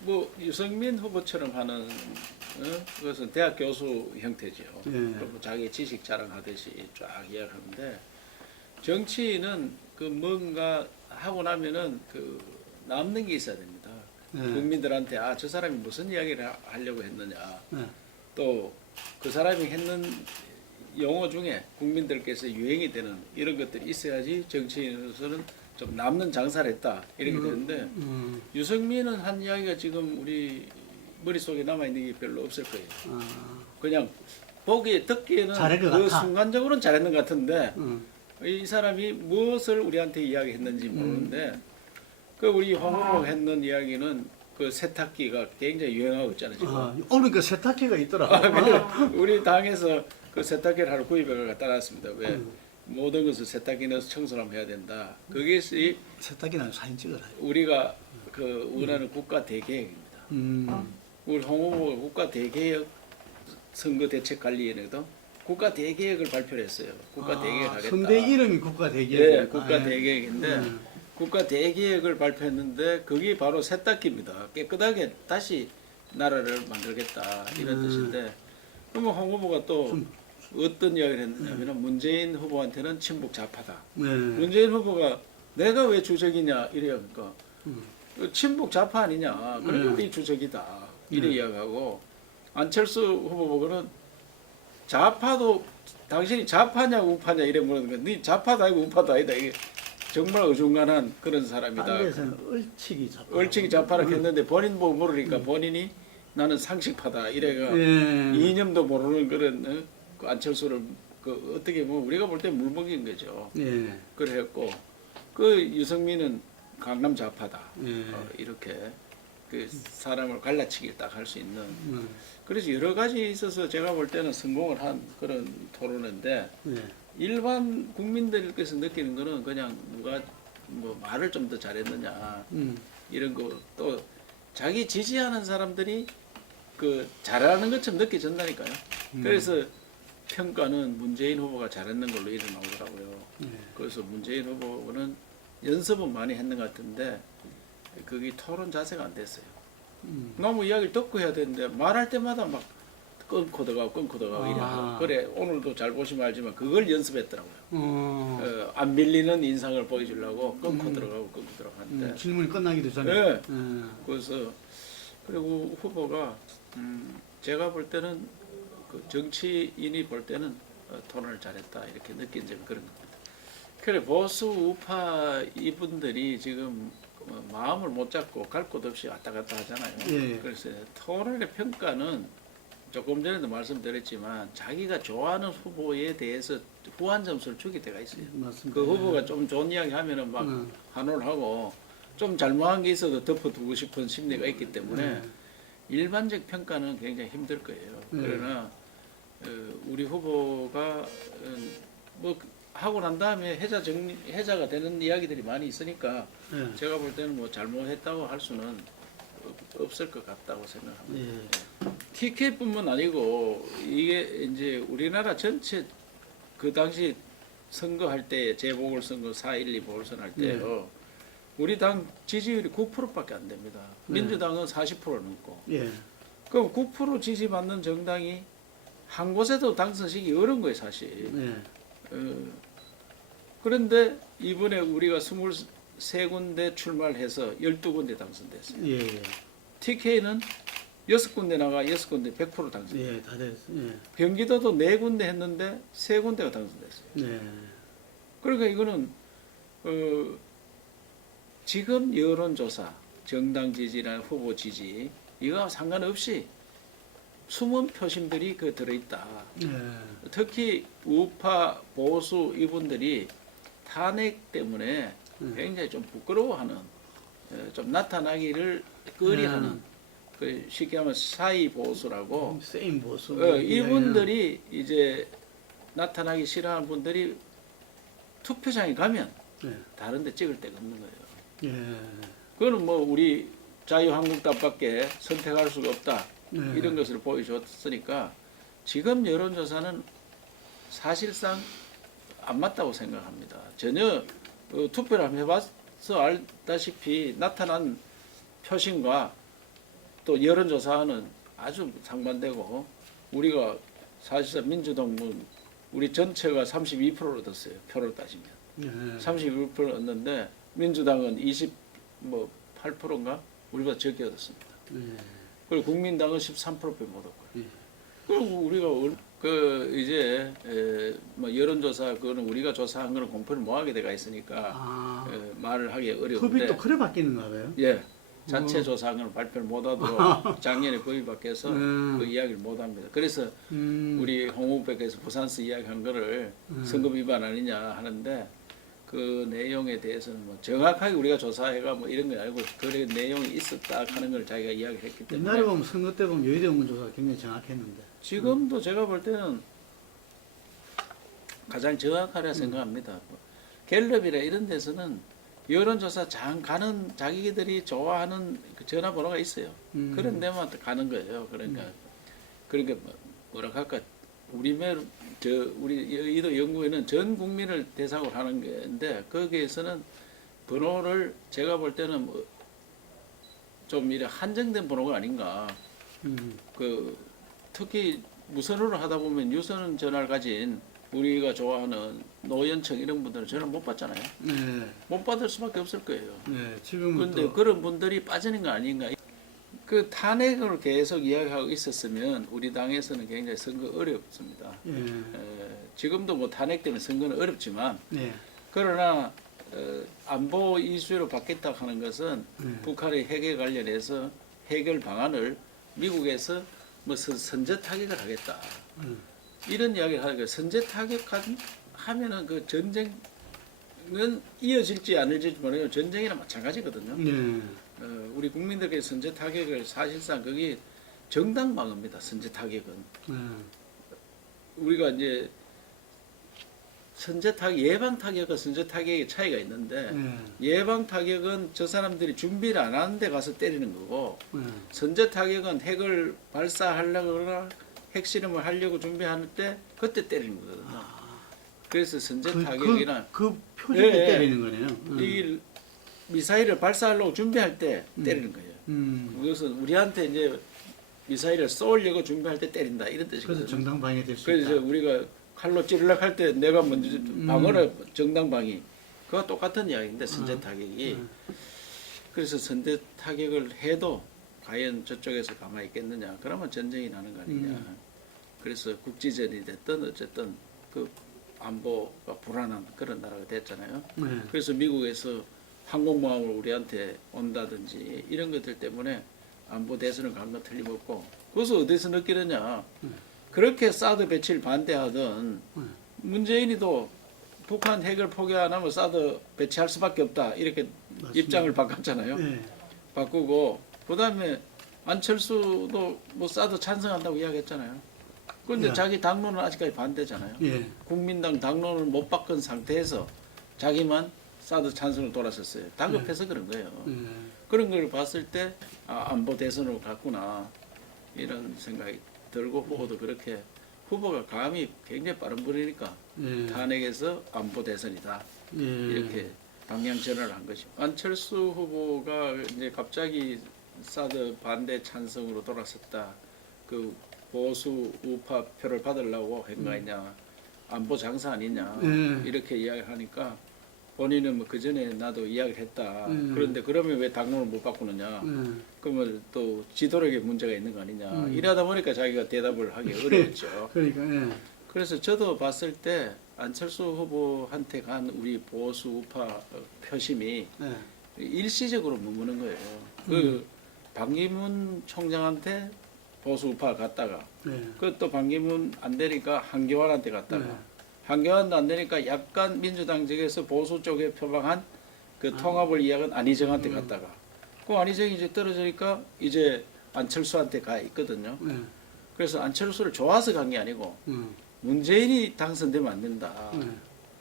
뭐 유승민 후보처럼 하는 그것은 대학 교수 형태죠. 그리고 자기 지식 자랑하듯이 쫙 이야기하는데 정치인은 그 뭔가 하고 나면은 그 남는 게 있어야 됩니다. 국민들한테 저 사람이 무슨 이야기를 하려고 했느냐. 또 그 사람이 했는 용어 중에 국민들께서 유행이 되는 이런 것들이 있어야지 정치인으로서는 좀 남는 장사를 했다 이렇게 되는데 유승민은 한 이야기가 지금 우리 머릿속에 남아있는 게 별로 없을 거예요. 그냥 듣기에는 그 같아. 순간적으로는 잘했는 것 같은데 이 사람이 무엇을 우리한테 이야기했는지 모르는데 그 우리 황 후보가 했는 이야기는 그 세탁기가 굉장히 유행하고 있잖아요 지금. 오늘 그 세탁기가 있더라. 우리 당에서 그 세탁기를 하나 구입해 갖다 놨습니다. 왜? 모든 것을 세탁기 넣어서 청소를 한번 해야 된다. 그게 세탁기는 사진 찍어라. 우리가 그 원하는 국가 대계획입니다. 우리 홍 후보가 국가 대계획 선거 대책 관리위원회거든. 국가 대계획을 발표를 했어요. 국가 대계획 하겠다. 선대 이름이 국가 대계획. 네, 국가 대계획인데 국가 대계획을 발표했는데 그게 바로 세탁기입니다. 깨끗하게 다시 나라를 만들겠다 이런 뜻인데 그러면 홍 후보가 또 어떤 이야기를 했느냐면 문재인 후보한테는 친북 좌파다. 문재인 후보가 내가 왜 주적이냐 이래니까 친북 좌파 아니냐. 그러니까 우리 주적이다. 이래 이야기하고 안철수 후보 보고는 좌파도 당신이 좌파냐고 우파냐 이래 물었는데 네 좌파도 아니고 우파도 아니다. 이게 정말 어중간한 그런 사람이다. 딴데서는 얼치기 좌파. 얼치기 좌파라고 했는데 본인 보고 모르니까 본인이 나는 상식파다 이래가 이념도 모르는 그런 그 안철수를 그 어떻게 보면 우리가 볼 때 물먹인 거죠. 그래갖고 그 유승민은 강남 좌파다. 이렇게 그 사람을 갈라치기 딱 할 수 있는. 그래서 여러 가지 있어서 제가 볼 때는 성공을 한 그런 토론인데 일반 국민들께서 느끼는 거는 그냥 누가 뭐 말을 좀 더 잘했느냐 이런 거 또 자기 지지하는 사람들이 그 잘하는 것처럼 느껴진다니까요. 그래서 평가는 문재인 후보가 잘했는 걸로 이래 나오더라고요. 그래서 문재인 후보는 연습은 많이 했는 것 같은데 그게 토론 자세가 안 됐어요. 너무 이야기를 듣고 해야 되는데 말할 때마다 막 끊고 들어가고 이래요. 그래 오늘도 잘 보시면 알지만 그걸 연습했더라고요. 안 밀리는 인상을 보여주려고 끊고 들어가고 하는데 질문이 끝나기도 전에. 네. 그래서 그리고 후보가 제가 볼 때는 그 정치인이 볼 때는 토론을 잘했다 이렇게 느낀 점이 그런 겁니다. 그래 보수 우파 이분들이 지금 마음을 못 잡고 갈 곳 없이 왔다 갔다 하잖아요. 그래서 토론의 평가는 조금 전에도 말씀드렸지만 자기가 좋아하는 후보에 대해서 후한 점수를 주게 때가 있어요. 맞습니다. 그 후보가 좀 좋은 이야기 하면은 막 환호를 하고 좀 잘못한 게 있어도 덮어두고 싶은 심리가 있기 때문에 일반적 평가는 굉장히 힘들 거예요. 그러나 우리 후보가 뭐 하고 난 다음에 해자가 되는 이야기들이 많이 있으니까 제가 볼 때는 뭐 잘못했다고 할 수는 없을 것 같다고 생각합니다. TK뿐만 아니고 이게 이제 우리나라 전체 그 당시 선거할 때 재보궐선거 4.12 보궐선 할 때요. 우리 당 지지율이 9%밖에 안 됩니다. 민주당은 40% 넘고. 그럼 9% 지지받는 정당이 한 곳에도 당선시키기 어려운 거예요, 사실. 그런데 이번에 우리가 23군데 출마를 해서 12군데 당선됐어요. TK는 6군데 나가 6군데 100% 당선됐어요. 다 됐어. 경기도도 4군데 했는데 3군데가 당선됐어요. 그러니까 이거는 지금 여론조사, 정당 지지나 후보 지지 이거와 상관없이 숨은 표심들이 그 들어있다. 특히 우파 보수 이분들이 탄핵 때문에 굉장히 좀 부끄러워하는, 좀 나타나기를 꺼려하는, 그 쉽게 하면 사이 보수라고. 세임 보수. 이분들이 이제 나타나기 싫어하는 분들이 투표장에 가면 다른 데 찍을 데가 없는 거예요. 그거는 뭐 우리 자유한국당밖에 선택할 수가 없다. 이런 것을 보여줬으니까 지금 여론조사는 사실상 안 맞다고 생각합니다. 전혀 투표를 한번 해봐서 알다시피 나타난 표심과 또 여론조사와는 아주 상반되고 우리가 사실상 민주당은 우리 전체가 32%를 얻었어요. 표를 따지면. 네. 32%를 얻는데 민주당은 28%인가? 우리보다 적게 얻었습니다. 네. 그리고 국민당은 13%밖에 못 얻고요. 네. 그리고 우리가 이제 뭐 여론조사 그거는 우리가 조사한 거는 공표를 못 하게 돼가 있으니까 말을 하기 어려운데. 법이 또 그래 바뀌는가 봐요. 예. 자체 조사한 거는 발표를 못 하도록 작년에 법이 바뀌어서 그 이야기를 못 합니다. 그래서 우리 홍 후보께서 부산서 이야기한 거를 선거 위반 아니냐 하는데 그 내용에 대해서는 뭐 정확하게 우리가 조사해가 뭐 이런 게 아니고 그런 내용이 있었다 하는 걸 자기가 이야기했기 때문에 옛날에 보면 선거 때 보면 여의도 연구조사 굉장히 정확했는데. 지금도 제가 볼 때는 가장 정확하라 생각합니다. 갤럽이나 이런 데서는 여론조사 장 가는 자기들이 좋아하는 그 전화번호가 있어요. 그런 데만 가는 거예요. 그러니까 뭐라 할까 우리 여의도 연구에는 전 국민을 대상으로 하는 건데 거기에서는 번호를 제가 볼 때는 좀 이래 한정된 번호가 아닌가. 특히 무선으로 하다 보면 유선 전화를 가진 우리가 좋아하는 노연층 이런 분들은 전화 못 받잖아요. 네. 못 받을 수밖에 없을 거예요. 네. 지금 그런데 그런 분들이 빠지는 거 아닌가. 그 탄핵을 계속 이야기하고 있었으면 우리 당에서는 굉장히 선거 어렵습니다. 지금도 뭐 탄핵 때문에 선거는 어렵지만 그러나 안보 이슈로 바뀌었다 하는 것은 북한의 핵에 관련해서 해결 방안을 미국에서 뭐 선제 타격을 하겠다. 이런 이야기를 하는 거예요. 선제 타격하면은 그 전쟁은 이어질지 안 이어질지 모르겠지만 전쟁이랑 마찬가지거든요. 우리 국민들께 선제 타격을 사실상 그게 정당 방어입니다. 선제 타격은. 우리가 이제 선제 타격, 예방 타격과 선제 타격의 차이가 있는데 예방 타격은 저 사람들이 준비를 안 하는데 가서 때리는 거고 선제 타격은 핵을 발사하려고 그러나 핵실험을 하려고 준비할 때 그때 때리는 거거든요. 그래서 선제 타격이나 그 표적에 때리는 거네요. 이 미사일을 발사하려고 준비할 때 때리는 거예요. 그것은 우리한테 이제 미사일을 쏘려고 준비할 때 때린다 이런 뜻이거든요. 그래서 정당 방해 될 수 있다. 그래서 우리가 칼로 찌르려고 할 때 내가 먼저 방어를 정당 방위 그와 똑같은 이야기인데 선제 타격이 그래서 선제 타격을 해도 과연 저쪽에서 가만히 있겠느냐 그러면 전쟁이 나는 거 아니냐. 그래서 국지전이 됐든 어쨌든 그 안보가 불안한 그런 나라가 됐잖아요. 그래서 미국에서 항공모함을 우리한테 온다든지 이런 것들 때문에 안보 대선을 간 건 틀림없고 그것을 어디서 느끼느냐. 그렇게 사드 배치를 반대하던 문재인이도 북한 핵을 포기 안 하면 사드 배치할 수밖에 없다 이렇게 맞습니다. 입장을 바꿨잖아요. 바꾸고 그다음에 안철수도 뭐 사드 찬성한다고 이야기했잖아요. 그런데 자기 당론은 아직까지 반대잖아요. 국민당 당론을 못 바꾼 상태에서 자기만 사드 찬성을 돌았었어요. 다급해서 그런 거예요. 그런 걸 봤을 때 안보 대선으로 갔구나 이런 생각이 들고 후보도 그렇게 후보가 감이 굉장히 빠른 분이니까 탄핵에서 안보 대선이다 이렇게 방향 전환을 한 것이죠. 안철수 후보가 이제 갑자기 사드 반대 찬성으로 돌아섰다. 그 보수 우파 표를 받으려고 한 거 아니냐. 안보 장사 아니냐. 이렇게 이야기하니까 본인은 뭐 그 전에 나도 이야기를 했다. 그런데 그러면 왜 당론을 못 바꾸느냐. 그러면 또 지도력에 문제가 있는 거 아니냐. 이러다 보니까 자기가 대답을 하기 어려웠죠. 그러니까, 그래서 저도 봤을 때 안철수 후보한테 간 우리 보수 우파 표심이 일시적으로 머무는 거예요. 그 반기문 총장한테 보수 우파가 갔다가 그것도 반기문 안 되니까 한교안한테 갔다가 한교안도 안 되니까 약간 민주당 측에서 보수 쪽에 표방한 그 통합을 이야기한 안희정한테 갔다가 그 안희정이 이제 떨어지니까 이제 안철수한테 가 있거든요. 그래서 안철수를 좋아서 간 게 아니고 문재인이 당선되면 안 된다.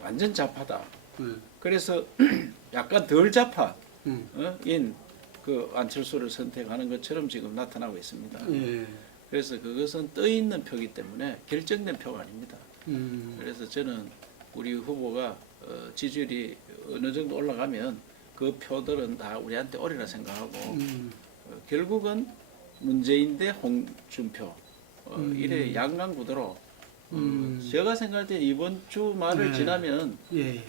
완전 좌파다. 그래서 약간 덜 좌파인 그 안철수를 선택하는 것처럼 지금 나타나고 있습니다. 그래서 그것은 떠 있는 표기 때문에 결정된 표가 아닙니다. 그래서 저는 우리 후보가 지지율이 어느 정도 올라가면 그 표들은 다 우리한테 오리라 생각하고 결국은 문재인 대 홍준표 이래 양강구도로 제가 생각할 때 이번 주 말을 지나면 예.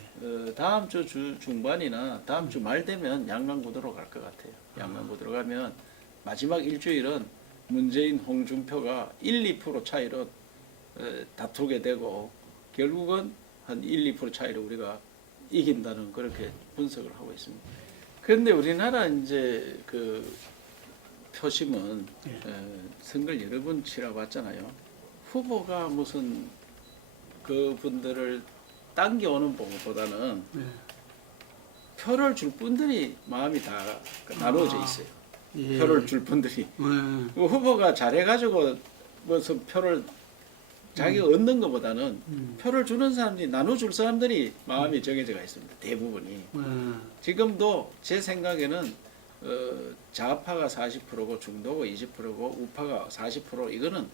다음 주 중반이나 다음 주 말 되면 양강구도로 갈 것 같아요. 양강구도로 가면 마지막 일주일은 문재인, 홍준표가 1~2% 차이로 다투게 되고 결국은 한 1~2% 차이로 우리가 이긴다는 그렇게 분석을 하고 있습니다. 그런데 우리나라 이제 그 표심은 선거를 여러 번 치러봤잖아요. 후보가 무슨 그분들을 당겨오는 보다는 표를 줄 분들이 마음이 다 나눠져 있어요. 예. 표를 줄 분들이 후보가 잘해가지고 무슨 표를 자기가 얻는 것보다는 표를 주는 사람들이 나눠줄 사람들이 마음이 정해져 있습니다. 대부분이. 지금도 제 생각에는 좌파가 40%고 중도가 20%고 우파가 40% 이거는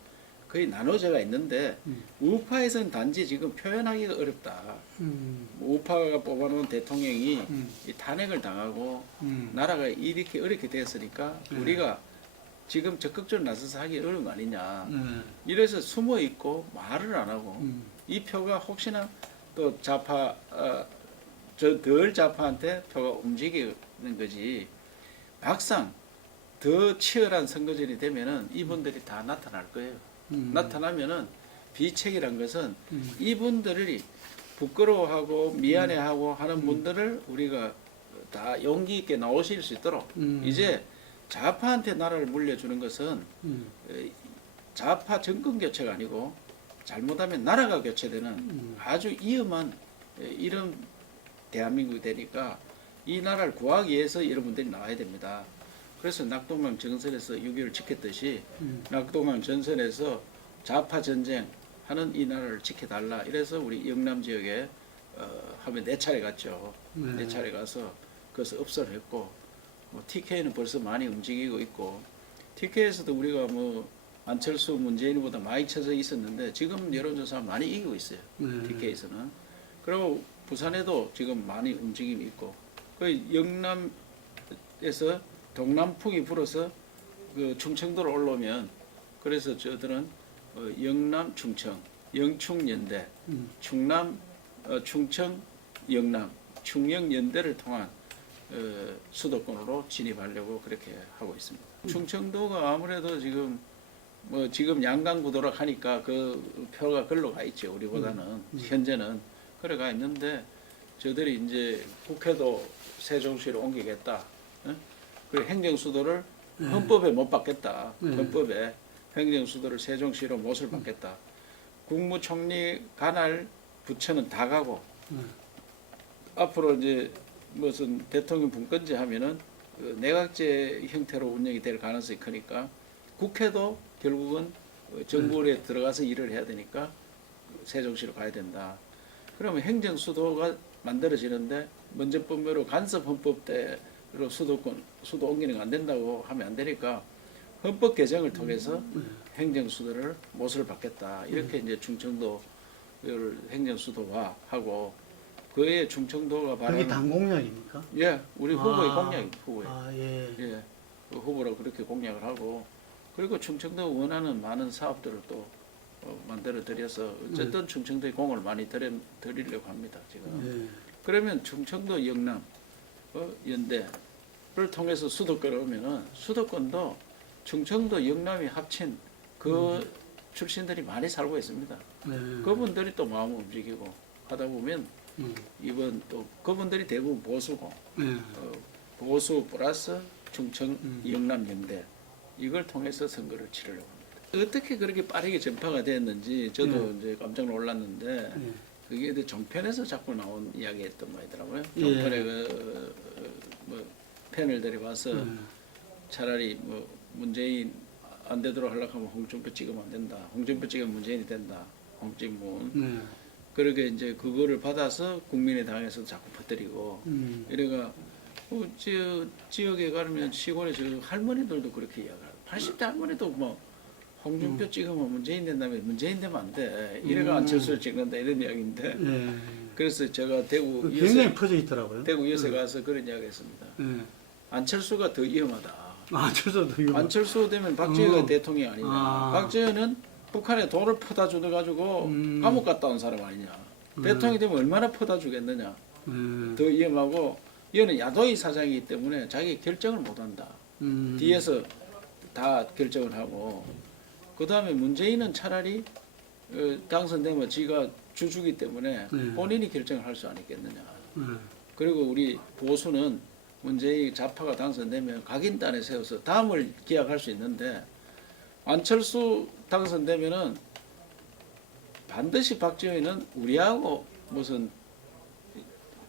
거의 나눠져가 있는데 우파에서는 단지 지금 표현하기가 어렵다. 우파가 뽑아놓은 대통령이 이 탄핵을 당하고 나라가 이렇게 어렵게 됐으니까 우리가 지금 적극적으로 나서서 하기 어려운 거 아니냐. 이래서 숨어 있고 말을 안 하고 이 표가 혹시나 또 좌파 덜 좌파한테 표가 움직이는 거지. 막상 더 치열한 선거전이 되면은 이분들이 다 나타날 거예요. 나타나면은 비책이란 것은 이분들이 부끄러워하고 미안해하고 하는 분들을 우리가 다 용기 있게 나오실 수 있도록 이제 좌파한테 나라를 물려주는 것은 좌파 정권 교체가 아니고 잘못하면 나라가 교체되는 아주 위험한 이런 대한민국이 되니까 이 나라를 구하기 위해서 여러분들이 나와야 됩니다. 그래서 낙동강 전선에서 6.25를 지켰듯이 낙동강 전선에서 좌파 전쟁 하는 이 나라를 지켜달라. 이래서 우리 영남 지역에 하면 4차례 갔죠. 4차례 가서 그것을 업선했고 TK는 벌써 많이 움직이고 있고 TK에서도 우리가 뭐 안철수 문재인보다 많이 쳐져 있었는데 지금 여론조사 많이 이기고 있어요. TK에서는. 그리고 부산에도 지금 많이 움직임이 있고 그 영남에서 동남풍이 불어서 그 충청도로 올라오면 그래서 저들은 영남 충청, 영충연대, 충남 충청 영남, 충영연대를 통한 수도권으로 진입하려고 그렇게 하고 있습니다. 충청도가 아무래도 지금 뭐 지금 양강구도로 하니까 그 표가 글로 가 있죠. 우리보다는 현재는 그래 가 있는데 저들이 이제 국회도 세종시로 옮기겠다. 그리고 행정수도를 헌법에 못 받겠다. 헌법에 행정수도를 세종시로 못을 받겠다. 국무총리 관할 부처는 다 가고 앞으로 이제 무슨 대통령 분권제 하면은 그 내각제 형태로 운영이 될 가능성이 크니까 국회도 결국은 정부에 들어가서 일을 해야 되니까 세종시로 가야 된다. 그러면 행정수도가 만들어지는데 문재법으로 간섭 헌법대로 수도 옮기는 거 안 된다고 하면 안 되니까 헌법 개정을 통해서 행정수도를 못을 받겠다. 이렇게 이제 충청도를 행정수도화하고 그의 충청도가 바로 그게 당 공약입니까? 예, 우리 후보의 공약입니다. 후보의. 예. 그 후보로 그렇게 공약을 하고 그리고 충청도가 원하는 많은 사업들을 또 만들어 드려서 어쨌든 충청도에 공을 많이 드리려고 합니다. 지금. 그러면 충청도 영남 연대를 통해서 수도권을 오면은 수도권도 충청도 영남이 합친 그 출신들이 많이 살고 있습니다. 그분들이 또 마음을 움직이고 하다 보면 이번 또 그분들이 대부분 보수고 보수 플러스 충청 영남 연대 이걸 통해서 선거를 치르려고 합니다. 어떻게 그렇게 빠르게 전파가 됐는지 저도 이제 깜짝 놀랐는데 그게 이제 종편에서 자꾸 나온 이야기였던 거더라고요. 종편에 뭐 패널들이 와서 차라리 뭐 문재인 안 되도록 하려고 하면 홍준표 찍으면 안 된다. 홍준표 찍으면 문재인이 된다. 홍진문. 그렇게 이제 그거를 받아서 국민의당에서 자꾸 퍼뜨리고 이래가 지역에 가면 시골에 저 할머니들도 그렇게 이야기하고 80대 할머니도 뭐 홍준표 찍으면 문재인 된다면 문재인 되면 안 돼. 이래가 안철수를 찍는다 이런 이야기인데 그래서 제가 대구 굉장히 퍼져 있더라고요. 대구 여세 가서 그런 이야기했습니다. 안철수가 더 위험하다. 안철수도 이거. 안철수 되면 박정희가 대통령 아니냐. 박정희는 북한에 돈을 퍼다 주어 가지고 감옥 갔다 온 사람 아니냐. 대통령이 되면 얼마나 퍼다 주겠느냐. 더 위험하고 얘는 야도의 사장이기 때문에 자기 결정을 못한다. 뒤에서 다 결정을 하고 그 다음에 문재인은 차라리 당선되면 지가 주주기 때문에 본인이 결정을 할 수 아니겠느냐. 그리고 우리 보수는 문재인 좌파가 당선되면 각인단에 세워서 다음을 기약할 수 있는데 안철수 당선되면은 반드시 박정희는 우리하고 무슨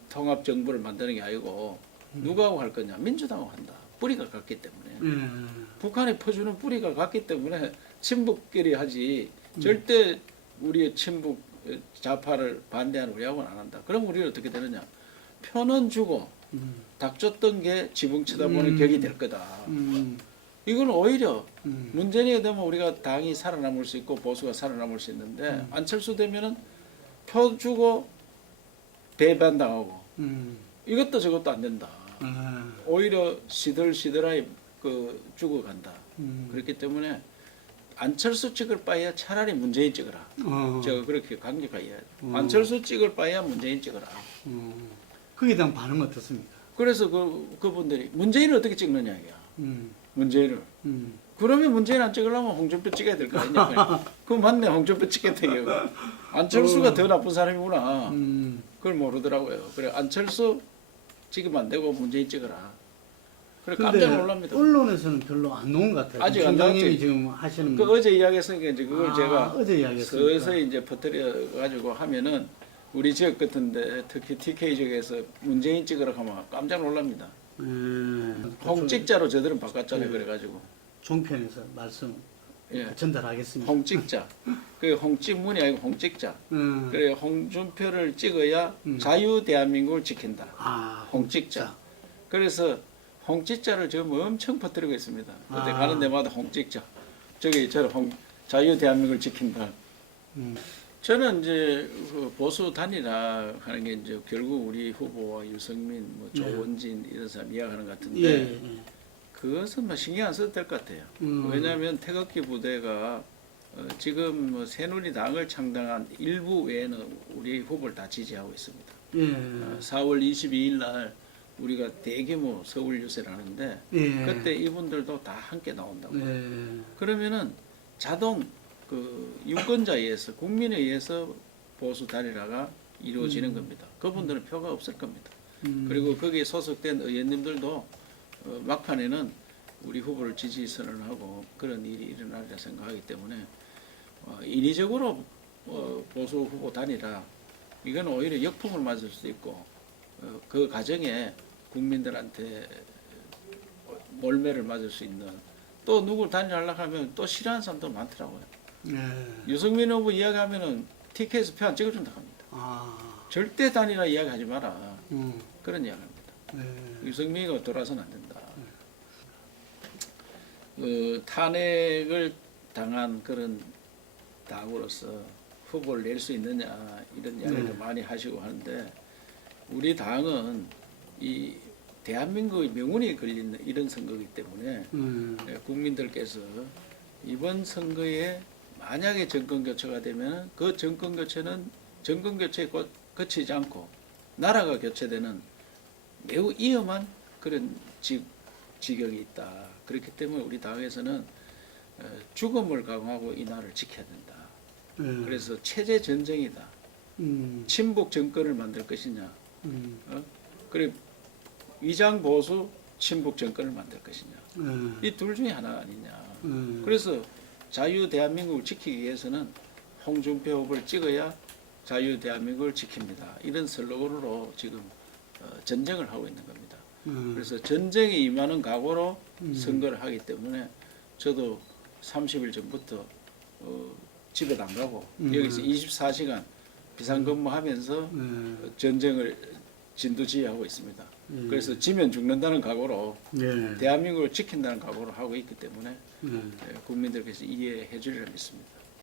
통합 정부를 만드는 게 아니고 누구하고 할 거냐. 민주당하고 한다. 뿌리가 같기 때문에. 북한에 퍼주는 뿌리가 같기 때문에 친북끼리 하지 절대 우리의 친북 좌파를 반대하는 우리하고는 안 한다. 그럼 우리는 어떻게 되느냐. 표는 주고 닥쳤던 게 지붕 쳐다보는 격이 될 거다. 이건 오히려 문재인이 되면 우리가 당이 살아남을 수 있고 보수가 살아남을 수 있는데 안철수 되면은 표 주고 배반당하고 이것도 저것도 안 된다. 오히려 시들시들하게 죽어간다. 그렇기 때문에 안철수 찍을 바에야 차라리 문재인 찍어라. 제가 그렇게 강력하게 해야 돼. 안철수 찍을 바에야 문재인 찍어라. 거기에 대한 반응 어떻습니까? 그래서 그분들이 문재인을 어떻게 찍느냐 이야. 문재인을. 그러면 문재인 안 찍으려면 홍준표 찍어야 될 거 아니냐. 그거 맞네. 홍준표 찍겠다 이거. 안철수가 더 나쁜 사람이구나. 그걸 모르더라고요. 그래 안철수 찍으면 안 되고 문재인 찍어라. 그래 깜짝 놀랍니다. 언론에서는 별로 안 놓은 것 같아요. 아직 안 총장님이 지금 하시는 그 어제 이야기했으니까 이제 그걸 제가 어제 이야기했습니까? 서서히 이제 퍼뜨려 가지고 하면은 우리 지역 같은데 특히 TK 지역에서 문재인 찍으라 하면 깜짝 놀랍니다. 홍찍자로 저들은 바꿨잖아요. 그래가지고 종편에서 말씀 전달하겠습니다. 홍찍자. 그 홍찍문이 아니고 홍찍자. 그래 홍준표를 찍어야 자유 대한민국을 지킨다. 홍찍자. 그래서 홍찍자를 지금 엄청 퍼뜨리고 있습니다. 그때 가는 데마다 홍찍자. 저기 자유 대한민국을 지킨다. 저는 이제 보수 단일화 하는 게 이제 결국 우리 후보와 유승민, 뭐 조원진 이런 사람 이야기하는 것 같은데 그것은 뭐 신경 안 써도 될 것 같아요. 왜냐하면 태극기 부대가 지금 뭐 새누리당을 창당한 일부 외에는 우리 후보를 다 지지하고 있습니다. 4월 22일 날 우리가 대규모 서울 유세를 하는데 그때 이분들도 다 함께 나온다고. 그러면은 자동 그 유권자에 의해서 국민에 의해서 보수 단일화가 이루어지는 겁니다. 그분들은 표가 없을 겁니다. 그리고 거기에 소속된 의원님들도 막판에는 우리 후보를 지지 선언하고 그런 일이 일어나리라 생각하기 때문에 인위적으로 보수 후보 단일화 이건 오히려 역풍을 맞을 수도 있고 그 과정에 국민들한테 몰매를 맞을 수 있는 또 누굴 단일하려고 하면 또 싫어하는 사람도 많더라고요. 유승민 후보 이야기하면은 TK에서 표 안 찍어준다고 합니다. 절대 단일화 이야기하지 마라. 그런 이야기합니다. 유승민이가 돌아서는 안 된다. 탄핵을 당한 그런 당으로서 후보를 낼 수 있느냐 이런 이야기도 많이 하시고 하는데 우리 당은 이 대한민국의 명운이 걸린 이런 선거이기 때문에 국민들께서 이번 선거에 만약에 정권 교체가 되면 그 정권 교체는 정권 교체에 거치지 않고 나라가 교체되는 매우 위험한 그런 지경이 있다. 그렇기 때문에 우리 당에서는 죽음을 각오하고 이 나라를 지켜야 된다. 그래서 체제 전쟁이다. 친북 정권을 만들 것이냐. 그리고 위장 보수 친북 정권을 만들 것이냐. 이 둘 중에 하나 아니냐. 그래서 자유 대한민국을 지키기 위해서는 홍준표 후보를 찍어야 자유 대한민국을 지킵니다. 이런 슬로건으로 지금 전쟁을 하고 있는 겁니다. 그래서 전쟁에 임하는 각오로 선거를 하기 때문에 저도 30일 전부터 집에 안 가고 여기서 24시간 비상근무하면서 전쟁을 진두지휘하고 있습니다. 그래서 지면 죽는다는 각오로 대한민국을 지킨다는 각오로 하고 있기 때문에 국민들께서 이해해 주리라 믿습니다.